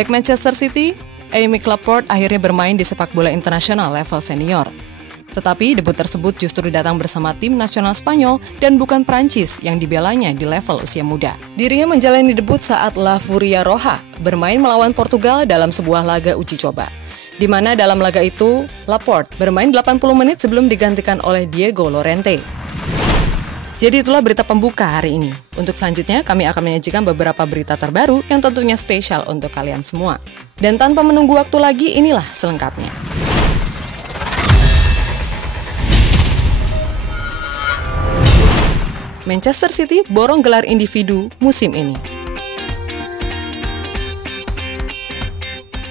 Bek Manchester City, Aimé Laporte akhirnya bermain di sepak bola internasional level senior. Tetapi debut tersebut justru datang bersama tim nasional Spanyol dan bukan Prancis yang dibelanya di level usia muda. Dirinya menjalani debut saat La Furia Roja bermain melawan Portugal dalam sebuah laga uji coba, di mana dalam laga itu Laporte bermain 80 menit sebelum digantikan oleh Diego Llorente. Jadi itulah berita pembuka hari ini. Untuk selanjutnya, kami akan menyajikan beberapa berita terbaru yang tentunya spesial untuk kalian semua. Dan tanpa menunggu waktu lagi, inilah selengkapnya. Manchester City borong gelar individu musim ini.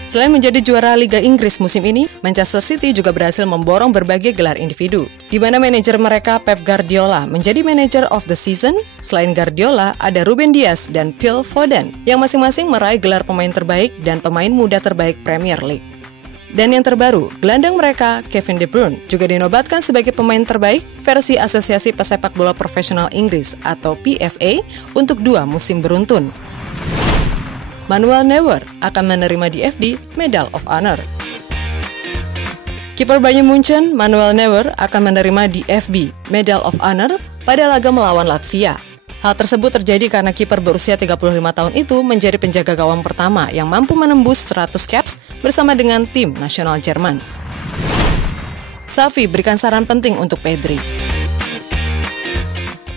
Selain menjadi juara Liga Inggris musim ini, Manchester City juga berhasil memborong berbagai gelar individu, di mana manajer mereka Pep Guardiola menjadi Manager of the Season. Selain Guardiola, ada Ruben Dias dan Phil Foden, yang masing-masing meraih gelar pemain terbaik dan pemain muda terbaik Premier League. Dan yang terbaru, gelandang mereka, Kevin De Bruyne, juga dinobatkan sebagai pemain terbaik versi Asosiasi Pesepak Bola Profesional Inggris atau PFA untuk 2 musim beruntun. Manuel Neuer akan menerima DFB Medal of Honor. Kiper Bayern Munchen, Manuel Neuer akan menerima DFB Medal of Honor pada laga melawan Latvia. Hal tersebut terjadi karena kiper berusia 35 tahun itu menjadi penjaga gawang pertama yang mampu menembus 100 caps bersama dengan tim nasional Jerman. Xavi berikan saran penting untuk Pedri.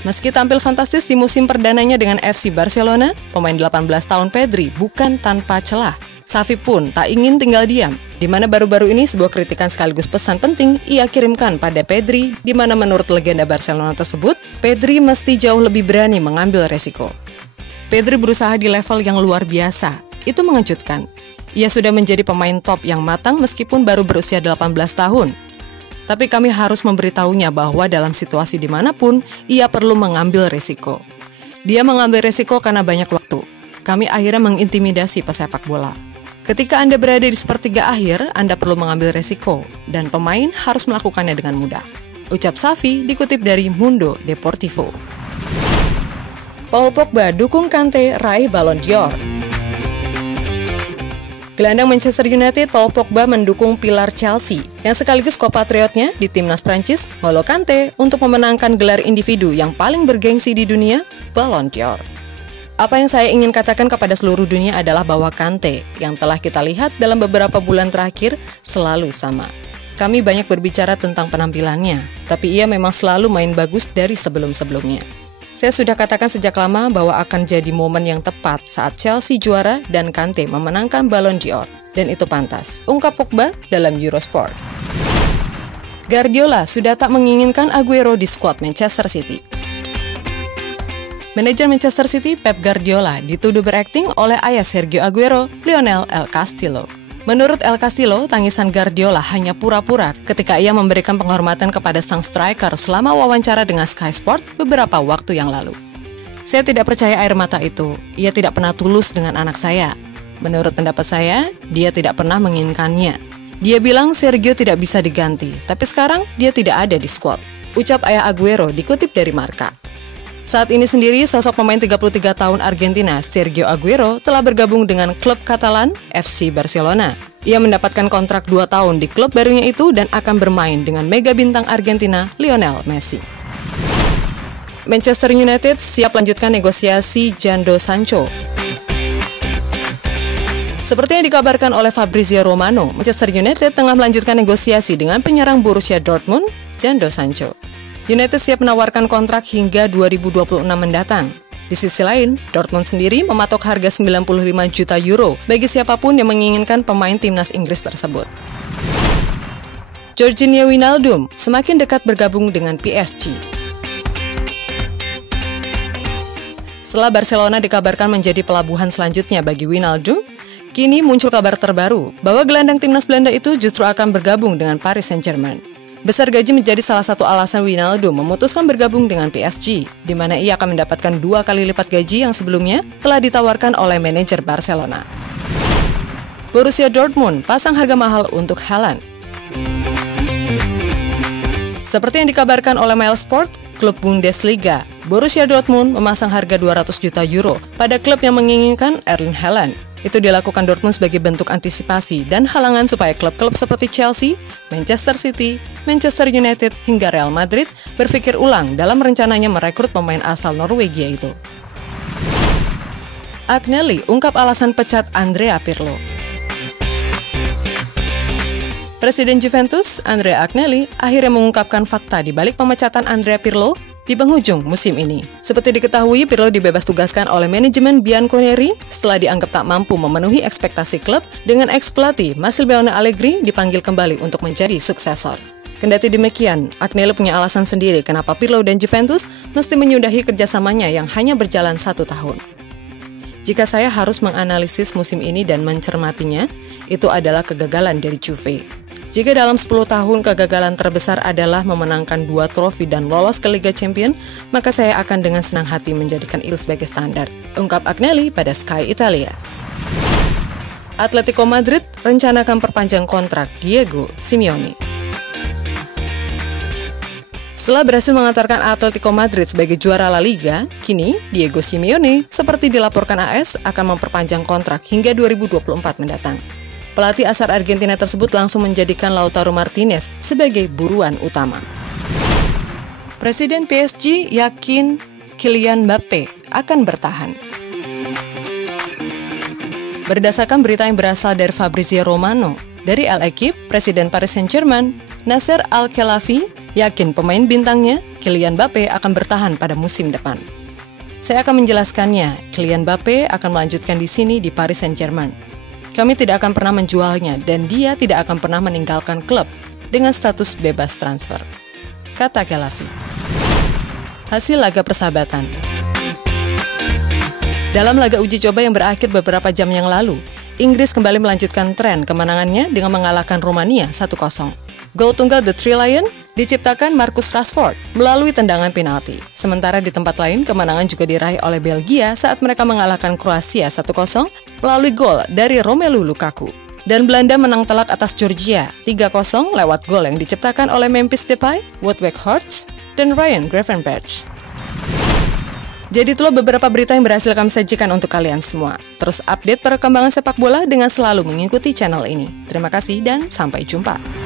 Meski tampil fantastis di musim perdananya dengan FC Barcelona, pemain 18 tahun Pedri bukan tanpa celah. Xavi pun tak ingin tinggal diam, di mana baru-baru ini sebuah kritikan sekaligus pesan penting ia kirimkan pada Pedri, di mana menurut legenda Barcelona tersebut, Pedri mesti jauh lebih berani mengambil resiko. Pedri berusaha di level yang luar biasa, itu mengejutkan. Ia sudah menjadi pemain top yang matang meskipun baru berusia 18 tahun. Tapi kami harus memberitahunya bahwa dalam situasi dimanapun, ia perlu mengambil resiko. Dia mengambil resiko karena banyak waktu. Kami akhirnya mengintimidasi pesepak bola. Ketika Anda berada di sepertiga akhir, Anda perlu mengambil resiko, dan pemain harus melakukannya dengan mudah. Ucap Xavi dikutip dari Mundo Deportivo. Paul Pogba dukung Kante raih Ballon d'Or. Gelandang Manchester United Paul Pogba mendukung pilar Chelsea yang sekaligus kompatriotnya di timnas Prancis, N'Golo Kante, untuk memenangkan gelar individu yang paling bergengsi di dunia, Ballon d'Or. Apa yang saya ingin katakan kepada seluruh dunia adalah bahwa Kante yang telah kita lihat dalam beberapa bulan terakhir selalu sama. Kami banyak berbicara tentang penampilannya, tapi ia memang selalu main bagus dari sebelum-sebelumnya. Saya sudah katakan sejak lama bahwa akan jadi momen yang tepat saat Chelsea juara dan Kante memenangkan Ballon d'Or. Dan itu pantas, ungkap Pogba dalam Eurosport. Guardiola sudah tak menginginkan Aguero di skuad Manchester City. Manajer Manchester City Pep Guardiola dituduh berakting oleh ayah Sergio Aguero, Lionel El Castillo. Menurut El Castillo, tangisan Guardiola hanya pura-pura ketika ia memberikan penghormatan kepada sang striker selama wawancara dengan Sky Sport beberapa waktu yang lalu. Saya tidak percaya air mata itu. Ia tidak pernah tulus dengan anak saya. Menurut pendapat saya, dia tidak pernah menginginkannya. Dia bilang Sergio tidak bisa diganti, tapi sekarang dia tidak ada di skuad. Ucap ayah Aguero dikutip dari Marca. Saat ini sendiri, sosok pemain 33 tahun Argentina, Sergio Aguero, telah bergabung dengan klub Katalan, FC Barcelona. Ia mendapatkan kontrak 2 tahun di klub barunya itu dan akan bermain dengan mega bintang Argentina, Lionel Messi. Manchester United siap lanjutkan negosiasi Jadon Sancho. Seperti yang dikabarkan oleh Fabrizio Romano, Manchester United tengah melanjutkan negosiasi dengan penyerang Borussia Dortmund, Jadon Sancho. United siap menawarkan kontrak hingga 2026 mendatang. Di sisi lain, Dortmund sendiri mematok harga 95 juta euro bagi siapapun yang menginginkan pemain timnas Inggris tersebut. Georginio Wijnaldum semakin dekat bergabung dengan PSG. Setelah Barcelona dikabarkan menjadi pelabuhan selanjutnya bagi Wijnaldum, kini muncul kabar terbaru bahwa gelandang timnas Belanda itu justru akan bergabung dengan Paris Saint-Germain. Besar gaji menjadi salah satu alasan Wijnaldum memutuskan bergabung dengan PSG, di mana ia akan mendapatkan 2 kali lipat gaji yang sebelumnya telah ditawarkan oleh manajer Barcelona. Borussia Dortmund pasang harga mahal untuk Haaland. Seperti yang dikabarkan oleh Mailsport, klub Bundesliga, Borussia Dortmund memasang harga 200 juta euro pada klub yang menginginkan Erling Haaland. Itu dilakukan Dortmund sebagai bentuk antisipasi dan halangan supaya klub-klub seperti Chelsea, Manchester City, Manchester United, hingga Real Madrid berpikir ulang dalam rencananya merekrut pemain asal Norwegia itu. Agnelli ungkap alasan pecat Andrea Pirlo. Presiden Juventus, Andrea Agnelli, akhirnya mengungkapkan fakta di balik pemecatan Andrea Pirlo di penghujung musim ini. Seperti diketahui, Pirlo dibebas tugaskan oleh manajemen Bianconeri setelah dianggap tak mampu memenuhi ekspektasi klub dengan ex-pelatih Massimiliano Allegri dipanggil kembali untuk menjadi suksesor. Kendati demikian, Agnelli punya alasan sendiri kenapa Pirlo dan Juventus mesti menyudahi kerjasamanya yang hanya berjalan 1 tahun. Jika saya harus menganalisis musim ini dan mencermatinya, itu adalah kegagalan dari Juve. Jika dalam 10 tahun kegagalan terbesar adalah memenangkan 2 trofi dan lolos ke Liga Champions, maka saya akan dengan senang hati menjadikan itu sebagai standar, ungkap Agnelli pada Sky Italia. Atletico Madrid rencanakan perpanjang kontrak Diego Simeone. Setelah berhasil mengantarkan Atletico Madrid sebagai juara La Liga, kini Diego Simeone, seperti dilaporkan AS, akan memperpanjang kontrak hingga 2024 mendatang. Pelatih asal Argentina tersebut langsung menjadikan Lautaro Martinez sebagai buruan utama. Presiden PSG yakin Kylian Mbappe akan bertahan. Berdasarkan berita yang berasal dari Fabrizio Romano, dari L'Équipe, Presiden Paris Saint-Germain, Nasser Al-Khelaifi, yakin pemain bintangnya, Kylian Mbappe, akan bertahan pada musim depan. Saya akan menjelaskannya, Kylian Mbappe akan melanjutkan di sini di Paris Saint-Germain. Kami tidak akan pernah menjualnya dan dia tidak akan pernah meninggalkan klub dengan status bebas transfer, kata Khelaifi. Hasil laga persahabatan. Dalam laga uji coba yang berakhir beberapa jam yang lalu, Inggris kembali melanjutkan tren kemenangannya dengan mengalahkan Rumania 1-0. Gol tunggal The Three Lions diciptakan Marcus Rashford melalui tendangan penalti. Sementara di tempat lain, kemenangan juga diraih oleh Belgia saat mereka mengalahkan Kroasia 1-0 melalui gol dari Romelu Lukaku. Dan Belanda menang telak atas Georgia 3-0 lewat gol yang diciptakan oleh Memphis Depay, Wout Weghorst, dan Ryan Gravenberch. Jadi itulah beberapa berita yang berhasil kami sajikan untuk kalian semua. Terus update perkembangan sepak bola dengan selalu mengikuti channel ini. Terima kasih dan sampai jumpa.